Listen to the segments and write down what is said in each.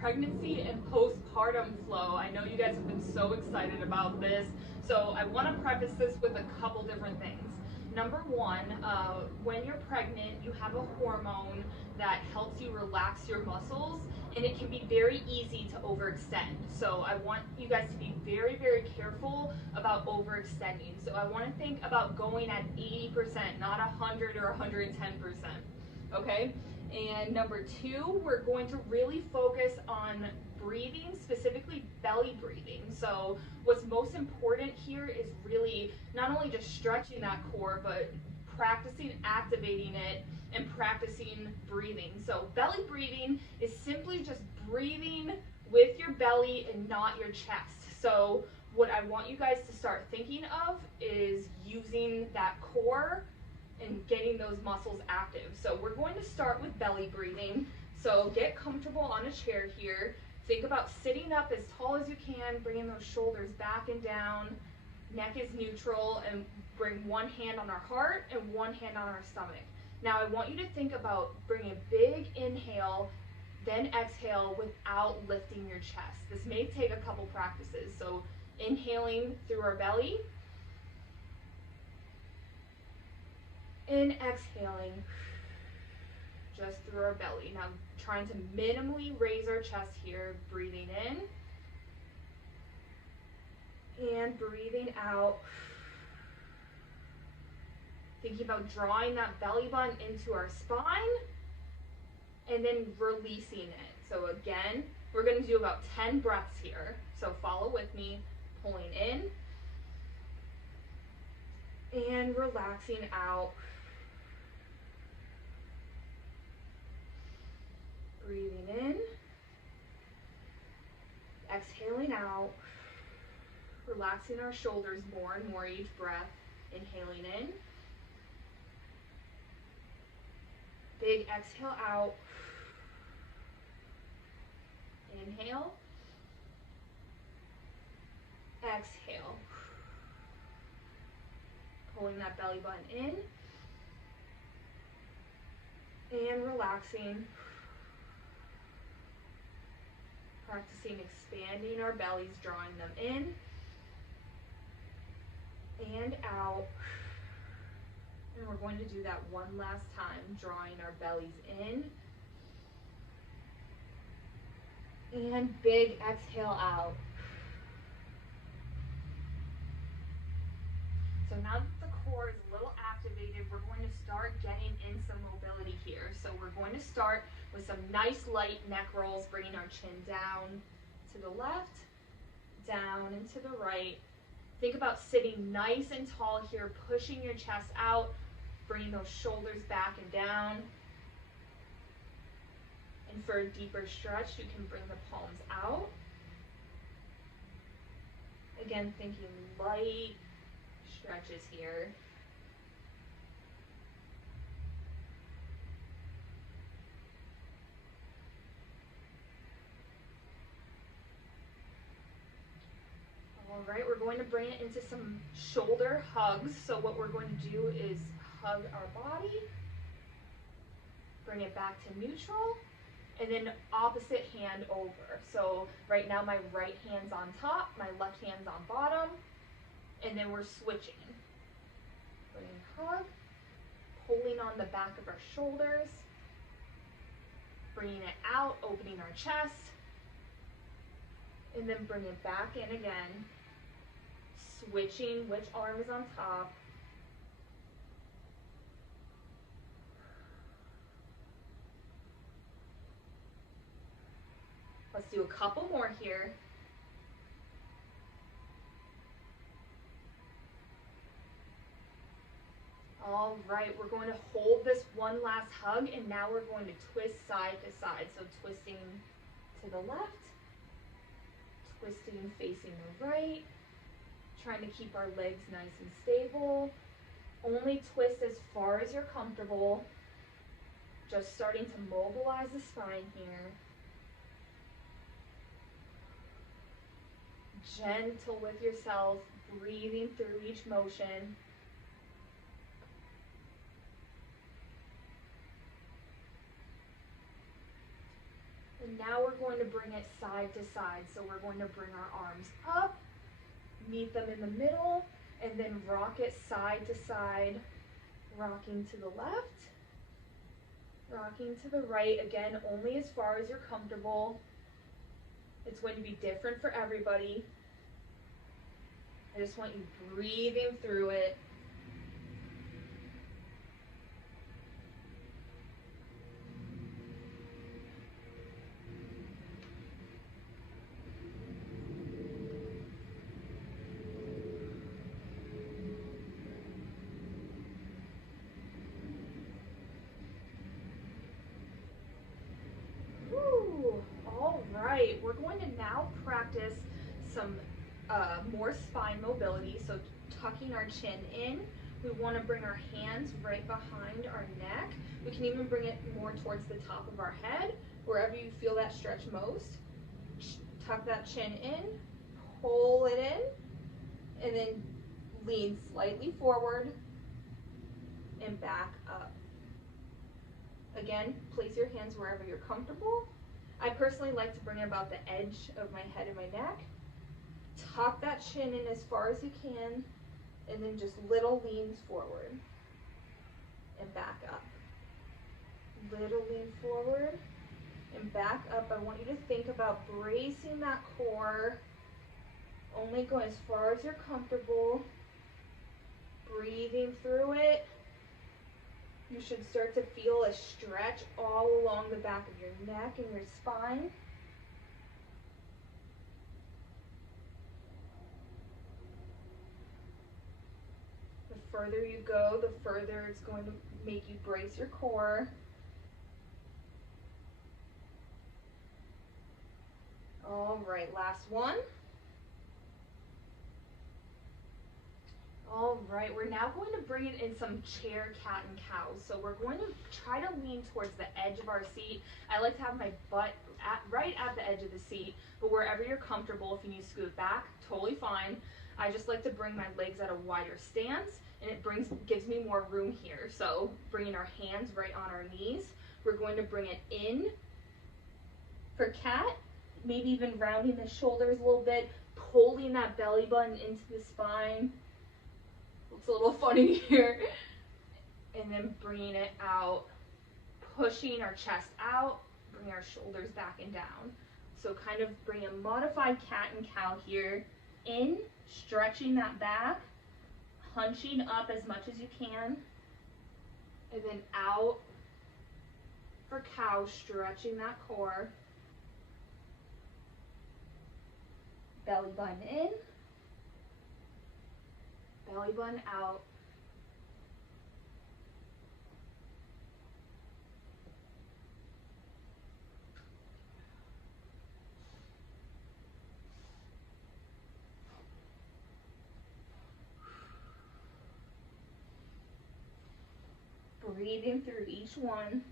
pregnancy and postpartum flow. I know you guys have been so excited about this, so I want to preface this with a couple different things. Number one, when you're pregnant, you have a hormone that helps you relax your muscles, and it can be very easy to overextend. So I want you guys to be very, very careful about overextending. So I want to think about going at 80%, not 100 or 110%. Okay? And number two, we're going to really focus on breathing, specifically belly breathing. So what's most important here is really not only just stretching that core, but practicing activating it and practicing breathing. So belly breathing is simply just breathing with your belly and not your chest. So what I want you guys to start thinking of is using that core and getting those muscles active. So we're going to start with belly breathing. So get comfortable on a chair here. Think about sitting up as tall as you can, bringing those shoulders back and down. Neck is neutral, and bring one hand on our heart and one hand on our stomach. Now I want you to think about bringing a big inhale, then exhale without lifting your chest. This may take a couple practices. So inhaling through our belly, and exhaling just through our belly. Now trying to minimally raise our chest here, breathing in and breathing out. Thinking about drawing that belly button into our spine and then releasing it. So again, we're going to do about 10 breaths here. So follow with me, pulling in and relaxing out. Breathing in, exhaling out, relaxing our shoulders more and more each breath. Inhaling in, big exhale out, inhale, exhale, pulling that belly button in and relaxing. Practicing expanding our bellies, drawing them in and out. And we're going to do that one last time, drawing our bellies in and big exhale out. So now that the core is a little activated, we're going to start getting in some mobility here. So we're going to start with some nice light neck rolls, bringing our chin down to the left, down and to the right. Think about sitting nice and tall here, pushing your chest out, bringing those shoulders back and down. And for a deeper stretch, you can bring the palms out. Again, thinking light stretches here. All right, we're going to bring it into some shoulder hugs. So what we're going to do is hug our body, bring it back to neutral, and then opposite hand over. So right now my right hand's on top, my left hand's on bottom, and then we're switching. Bringing hug, pulling on the back of our shoulders, bringing it out, opening our chest, and then bring it back in again. Switching which arm is on top. Let's do a couple more here. All right, we're going to hold this one last hug, and now we're going to twist side to side. So twisting to the left, twisting facing the right, trying to keep our legs nice and stable. Only twist as far as you're comfortable. Just starting to mobilize the spine here. Gentle with yourself, breathing through each motion. And Now we're going to bring it side to side. So we're going to bring our arms up, meet them in the middle, and then rock it side to side, rocking to the left, rocking to the right. Again, only as far as you're comfortable. It's going to be different for everybody. I just want you breathing through it. All right, we're going to now practice some more spine mobility. So tucking our chin in, we want to bring our hands right behind our neck. We can even bring it more towards the top of our head, wherever you feel that stretch most. Tuck that chin in, pull it in, and then lean slightly forward and back up. Again, place your hands wherever you're comfortable. I personally like to bring it about the edge of my head and my neck. Tuck that chin in as far as you can, and then just little leans forward and back up. Little lean forward and back up. I want you to think about bracing that core, only going as far as you're comfortable, breathing through it. You should start to feel a stretch all along the back of your neck and your spine. The further you go, the further it's going to make you brace your core. All right, last one. All right, we're now going to bring it in some chair cat and cows. So we're going to try to lean towards the edge of our seat. I like to have my butt right at the edge of the seat, but wherever you're comfortable, if you need to scoot back, totally fine. I just like to bring my legs at a wider stance, and it gives me more room here. So bringing our hands right on our knees, we're going to bring it in for cat, maybe even rounding the shoulders a little bit, pulling that belly button into the spine. Looks a little funny here. And then bringing it out, pushing our chest out, bring our shoulders back and down. So kind of bring a modified cat and cow here. In, stretching that back, hunching up as much as you can. And then out for cow, stretching that core. Belly button in. Belly button out. Breathing through each one.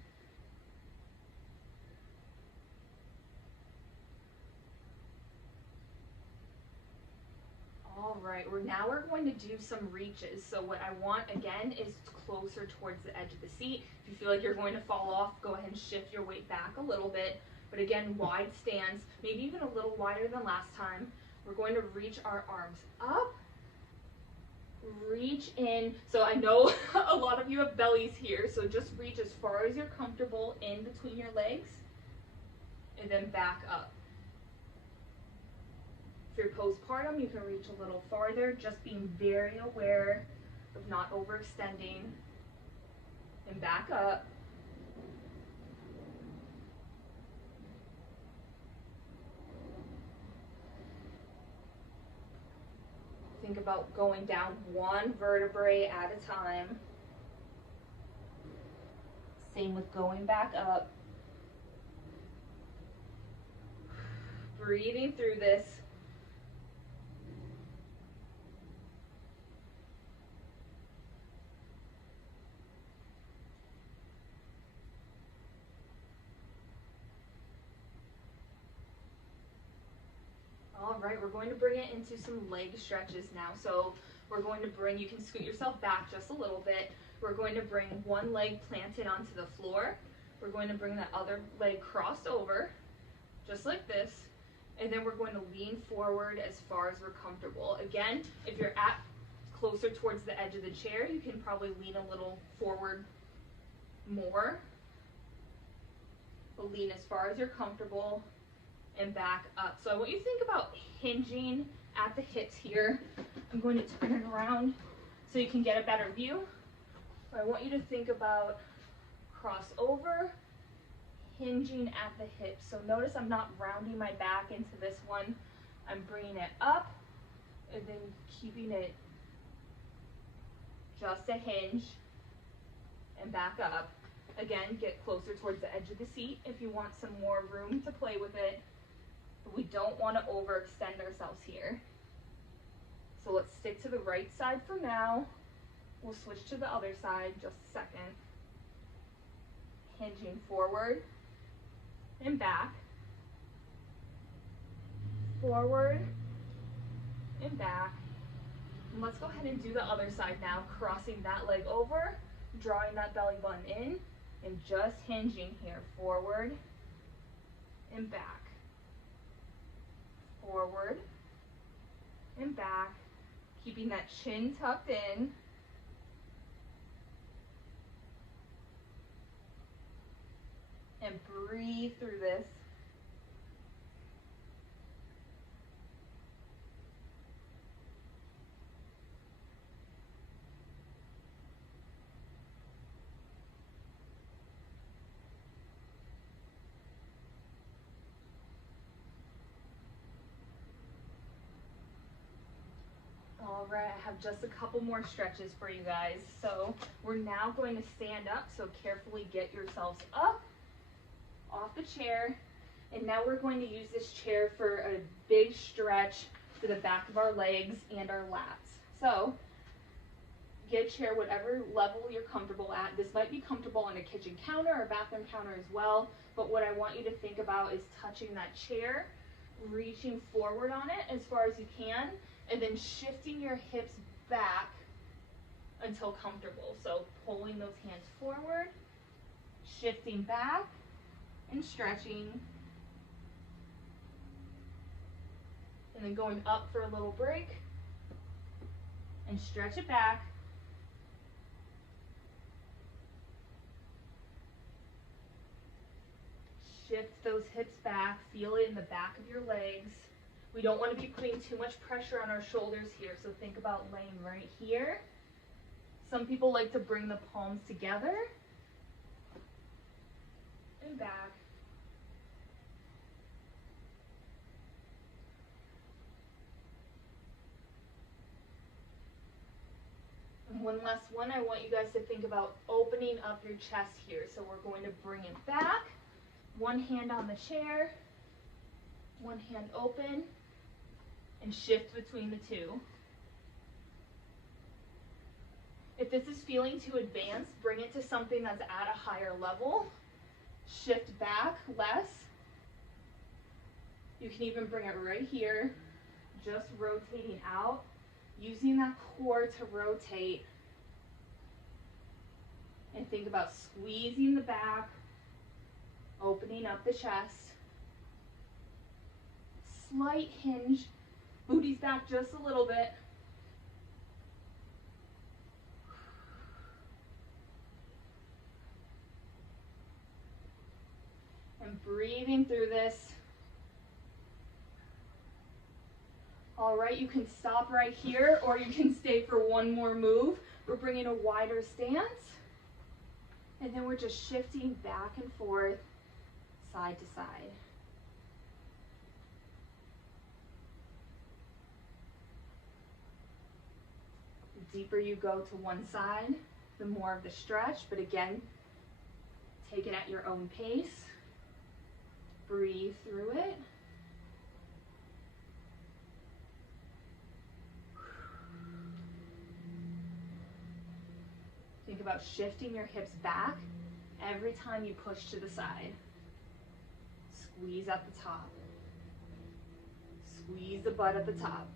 All right, we're going to do some reaches. So what I want again is closer towards the edge of the seat. If you feel like you're going to fall off, go ahead and shift your weight back a little bit. But again, wide stance, maybe even a little wider than last time. We're going to reach our arms up, reach in. So I know a lot of you have bellies here, so just reach as far as you're comfortable in between your legs, and then back up. If you're postpartum, you can reach a little farther, just being very aware of not overextending, and back up. Think about going down one vertebrae at a time. Same with going back up. Breathing through this. All right, we're going to bring it into some leg stretches now. So we're going to bring, you can scoot yourself back just a little bit. We're going to bring one leg planted onto the floor. We're going to bring that other leg crossed over. just like this. And then we're going to lean forward as far as we're comfortable. Again, if you're at closer towards the edge of the chair, you can probably lean a little forward more. But lean as far as you're comfortable and back up. So I want you to think about hinging at the hips here. I'm going to turn it around so you can get a better view. I want you to think about crossover, hinging at the hips. So notice I'm not rounding my back into this one. I'm bringing it up and then keeping it just a hinge and back up. Again, get closer towards the edge of the seat if you want some more room to play with it. But we don't want to overextend ourselves here. So let's stick to the right side for now. We'll switch to the other side just a second. Hinging forward and back. Forward and back. And let's go ahead and do the other side now, crossing that leg over, drawing that belly button in, and just hinging here, forward and back. Forward and back, keeping that chin tucked in. And breathe through this. All right, I have just a couple more stretches for you guys. So we're now going to stand up, so carefully get yourselves up off the chair. And now we're going to use this chair for a big stretch to the back of our legs and our lats. So get a chair whatever level you're comfortable at. This might be comfortable on a kitchen counter or bathroom counter as well, but what I want you to think about is touching that chair, reaching forward on it as far as you can, and then shifting your hips back until comfortable. So pulling those hands forward, shifting back, and stretching. And then going up for a little break, and stretch it back. Shift those hips back, feel it in the back of your legs. We don't want to be putting too much pressure on our shoulders here, so think about laying right here. Some people like to bring the palms together and back. And one last one, I want you guys to think about opening up your chest here. So we're going to bring it back, one hand on the chair, one hand open, and shift between the two. If this is feeling too advanced, bring it to something that's at a higher level. Shift back less. You can even bring it right here, just rotating out, using that core to rotate. And think about squeezing the back, opening up the chest. Slight hinge, booty's back just a little bit. And breathing through this. All right, you can stop right here or you can stay for one more move. We're bringing a wider stance. And then we're just shifting back and forth, side to side. The deeper you go to one side, the more of the stretch, but again, take it at your own pace. Breathe through it. Think about shifting your hips back every time you push to the side. Squeeze at the top. Squeeze the butt at the top.